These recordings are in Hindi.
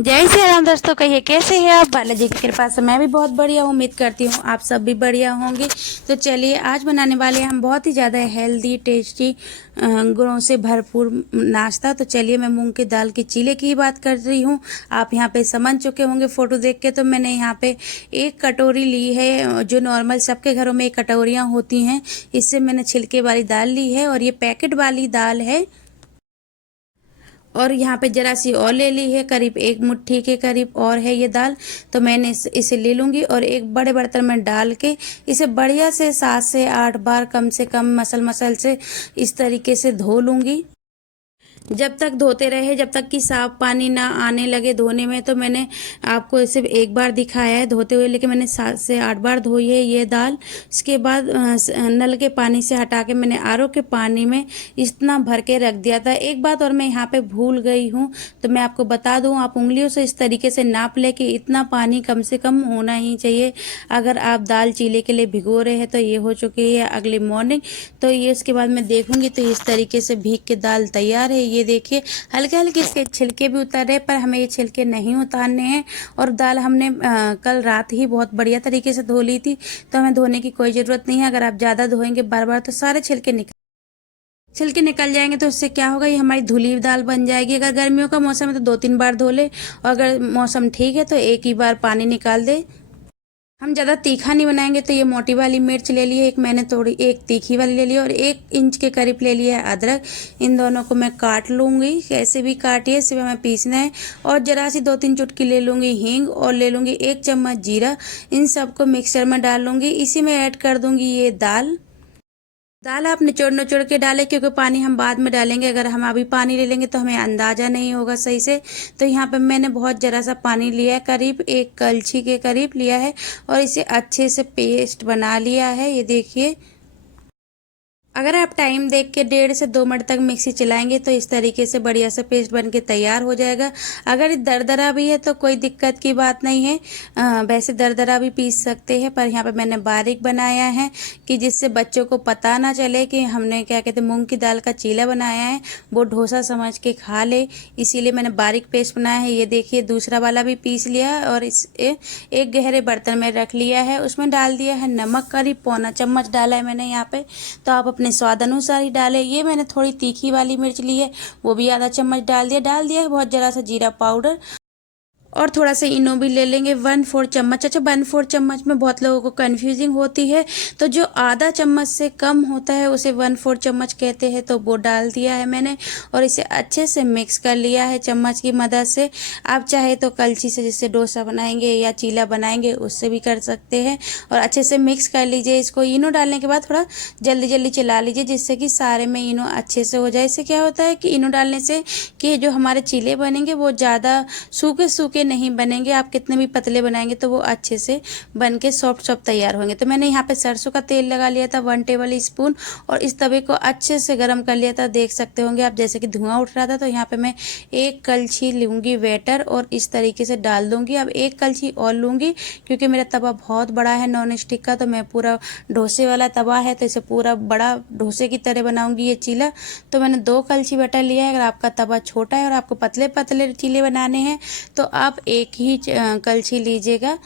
जय श्री राम दोस्तों, कहिए कैसे हैं आप। बालाजी की कृपा से मैं भी बहुत बढ़िया हूँ। उम्मीद करती हूँ आप सब भी बढ़िया होंगे। तो चलिए आज बनाने वाले हैं हम बहुत ही ज़्यादा हेल्दी टेस्टी गुणों से भरपूर नाश्ता। तो चलिए मैं मूंग की दाल की चीले की बात कर रही हूँ। आप यहाँ पे समझ चुके होंगे फोटो देख के। तो मैंने यहाँ पे एक कटोरी ली है, जो नॉर्मल सबके घरों में एक कटोरियाँ होती हैं। इससे मैंने छिलके वाली दाल ली है और ये पैकेट वाली दाल है। और यहाँ पे जरा सी और ले ली है, करीब एक मुट्ठी के करीब और है ये दाल। तो मैंने इसे ले लूँगी और एक बड़े बर्तन में डाल के इसे बढ़िया से 7 से 8 बार कम से कम मसल मसल से इस तरीके से धो लूँगी। जब तक धोते रहे, जब तक कि साफ पानी ना आने लगे धोने में। तो मैंने आपको सिर्फ एक बार दिखाया है धोते हुए, लेकिन मैंने 7 से 8 बार धोई है ये दाल। इसके बाद नल के पानी से हटा के मैंने आरओ के पानी में इतना भर के रख दिया था। एक बात और मैं यहाँ पे भूल गई हूँ, तो मैं आपको बता दूँ, आप उंगलियों से इस तरीके से नाप ले कि इतना पानी कम से कम होना ही चाहिए। अगर आप दाल चीले के लिए भिगो रहे हैं तो ये हो चुकी है अगली मॉर्निंग। तो ये इसके बाद मैं देखूँगी तो इस तरीके से भीग के दाल तैयार है। ये देखिए हल्के हल्के इसके छिलके भी उतर रहे, पर हमें ये छिलके नहीं उतारने हैं। और दाल हमने कल रात ही बहुत बढ़िया तरीके से धो ली थी, तो हमें धोने की कोई ज़रूरत नहीं है। अगर आप ज़्यादा धोएंगे बार बार तो सारे छिलके निकल जाएंगे। तो इससे क्या होगा, ये हमारी धुली दाल बन जाएगी। अगर गर्मियों का मौसम है तो 2-3 बार धो ले, और अगर मौसम ठीक है तो एक ही बार पानी निकाल दे। हम ज़्यादा तीखा नहीं बनाएंगे, तो ये मोटी वाली मिर्च ले ली है एक मैंने, थोड़ी एक तीखी वाली ले ली और 1 इंच के करीब ले लिया है अदरक। इन दोनों को मैं काट लूँगी, कैसे भी काटिए, सिर्फ हमें पीसना है। और जरा सी 2-3 चुटकी ले लूँगी हींग और ले लूँगी 1 चम्मच जीरा। इन सबको मिक्सर में डाल लूँगी। इसी में ऐड कर दूँगी ये दाल। दाल आप निचोड़ निचोड़ के डालें, क्योंकि पानी हम बाद में डालेंगे। अगर हम अभी पानी ले लेंगे तो हमें अंदाज़ा नहीं होगा सही से। तो यहाँ पे मैंने बहुत ज़रा सा पानी लिया है, करीब 1 कलछी के करीब लिया है, और इसे अच्छे से पेस्ट बना लिया है। ये देखिए, अगर आप टाइम देख के 1.5 से 2 मिनट तक मिक्सी चलाएंगे तो इस तरीके से बढ़िया से पेस्ट बन के तैयार हो जाएगा। अगर दरदरा भी है तो कोई दिक्कत की बात नहीं है, वैसे दरदरा भी पीस सकते हैं, पर यहाँ पे मैंने बारीक बनाया है कि जिससे बच्चों को पता ना चले कि हमने क्या कहते हैं मूंग की दाल का चीला बनाया है, वो डोसा समझ के खा ले। इसीलिए मैंने बारीक पेस्ट बनाया है। ये देखिए दूसरा वाला भी पीस लिया और इस एक गहरे बर्तन में रख लिया है। उसमें डाल दिया है नमक, करीब पौना चम्मच डाला है मैंने यहाँ पे। तो आप अपने स्वाद अनुसार ही डालें। ये मैंने थोड़ी तीखी वाली मिर्च ली है, वो भी आधा चम्मच डाल दिया है बहुत जरा सा जीरा पाउडर। और थोड़ा सा इनो भी ले लेंगे 1/4 चम्मच। अच्छा, 1/4 चम्मच में बहुत लोगों को कन्फ्यूजिंग होती है, तो जो आधा चम्मच से कम होता है उसे 1/4 चम्मच कहते हैं, तो वो डाल दिया है मैंने। और इसे अच्छे से मिक्स कर लिया है चम्मच की मदद से। आप चाहे तो कलछी से, जिससे डोसा बनाएंगे या चीला बनाएंगे, उससे भी कर सकते हैं। और अच्छे से मिक्स कर लीजिए इसको। इनो डालने के बाद थोड़ा जल्दी जल्दी चला लीजिए, जिससे कि सारे में इनो अच्छे से हो जाए। इससे क्या होता है कि इनो डालने से कि जो हमारे चीले बनेंगे वो ज़्यादा सूखे सूखे नहीं बनेंगे। आप कितने भी पतले बनाएंगे तो वो अच्छे से बन के सॉफ्ट सॉफ्ट तैयार होंगे। तो मैंने यहाँ पे सरसों का तेल लगा लिया था 1 टेबल स्पून, और इस तवे को अच्छे से गर्म कर लिया था। देख सकते होंगे आप जैसे कि धुआं उठ रहा था। तो यहाँ पे मैं 1 कलछी लूँगी बैटर और इस तरीके से डाल दूँगी। अब 1 कलछी और लूँगी, क्योंकि मेरा तवा बहुत बड़ा है नॉन स्टिक का, तो मैं पूरा डोसे वाला तवा है, तो इसे पूरा बड़ा डोसे की तरह बनाऊँगी ये चीला। तो मैंने 2 कलछी बैटर लिया है। अगर आपका तवा छोटा है और आपको पतले पतले चीले बनाने हैं तो आप 1 ही कलछी लीजिएगा।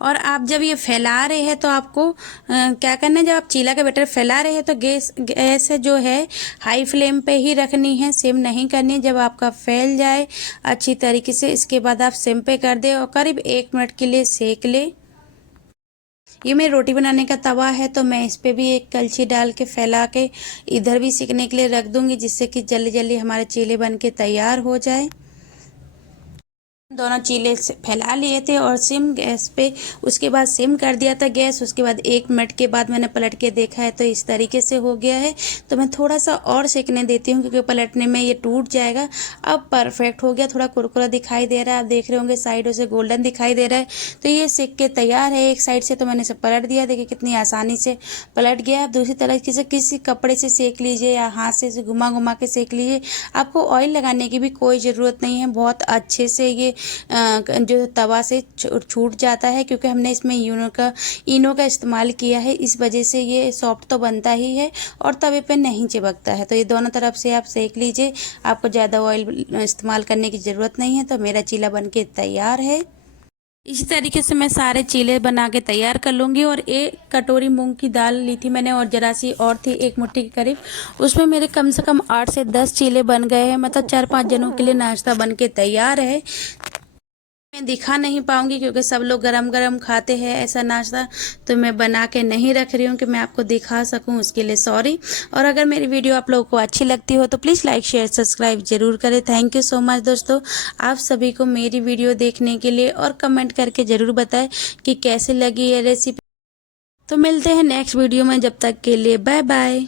और आप जब ये फैला रहे हैं तो आपको क्या करना है, जब आप चीला का बैटर फैला रहे हैं तो गैस जो है हाई फ्लेम पे ही रखनी है, सिम नहीं करनी है। जब आपका फैल जाए अच्छी तरीके से, इसके बाद आप सिम पे कर दें और करीब 1 मिनट के लिए सेक ले। ये मेरी रोटी बनाने का तवा है, तो मैं इस पे भी 1 कलछी डाल के फैला के इधर भी सेकने के लिए रख दूंगी, जिससे कि जल्दी जल्दी हमारे चीले बन के तैयार हो जाए। दोनों चीले से फैला लिए थे और सिम गैस पे, उसके बाद सिम कर दिया था गैस। उसके बाद 1 मिनट के बाद मैंने पलट के देखा है तो इस तरीके से हो गया है। तो मैं थोड़ा सा और सेकने देती हूँ, क्योंकि पलटने में ये टूट जाएगा। अब परफेक्ट हो गया, थोड़ा कुरकुरा दिखाई दे रहा है, आप देख रहे होंगे साइडों से गोल्डन दिखाई दे रहा है। तो ये सेक के तैयार है एक साइड से। तो मैंने इसे पलट दिया, देखिए कितनी आसानी से पलट गया। अब दूसरी तरह से किसी कपड़े से सेक लीजिए या हाथ से घुमा घुमा के सेक लीजिए। आपको ऑयल लगाने की भी कोई ज़रूरत नहीं है, बहुत अच्छे से ये जो तवा से छूट जाता है, क्योंकि हमने इसमें इनो का इस्तेमाल किया है, इस वजह से ये सॉफ्ट तो बनता ही है और तवे पे नहीं चिपकता है। तो ये दोनों तरफ से आप सेक लीजिए, आपको ज़्यादा ऑयल इस्तेमाल करने की ज़रूरत नहीं है। तो मेरा चीला बनके तैयार है। इसी तरीके से मैं सारे चीले बना के तैयार कर लूँगी। और एक कटोरी मूंग की दाल ली थी मैंने, और ज़रा सी और थी, 1 मुट्ठी के करीब। उसमें मेरे कम से कम 8 से 10 चीले बन गए हैं, मतलब 4-5 जनों के लिए नाश्ता बन के तैयार है। मैं दिखा नहीं पाऊंगी क्योंकि सब लोग गरम गरम खाते हैं ऐसा नाश्ता, तो मैं बना के नहीं रख रही हूँ कि मैं आपको दिखा सकूँ, उसके लिए सॉरी। और अगर मेरी वीडियो आप लोगों को अच्छी लगती हो तो प्लीज़ लाइक शेयर सब्सक्राइब जरूर करें। थैंक यू सो मच दोस्तों, आप सभी को मेरी वीडियो देखने के लिए, और कमेंट करके ज़रूर बताएं कि कैसे लगी ये रेसिपी। तो मिलते हैं नेक्स्ट वीडियो में, जब तक के लिए बाय बाय।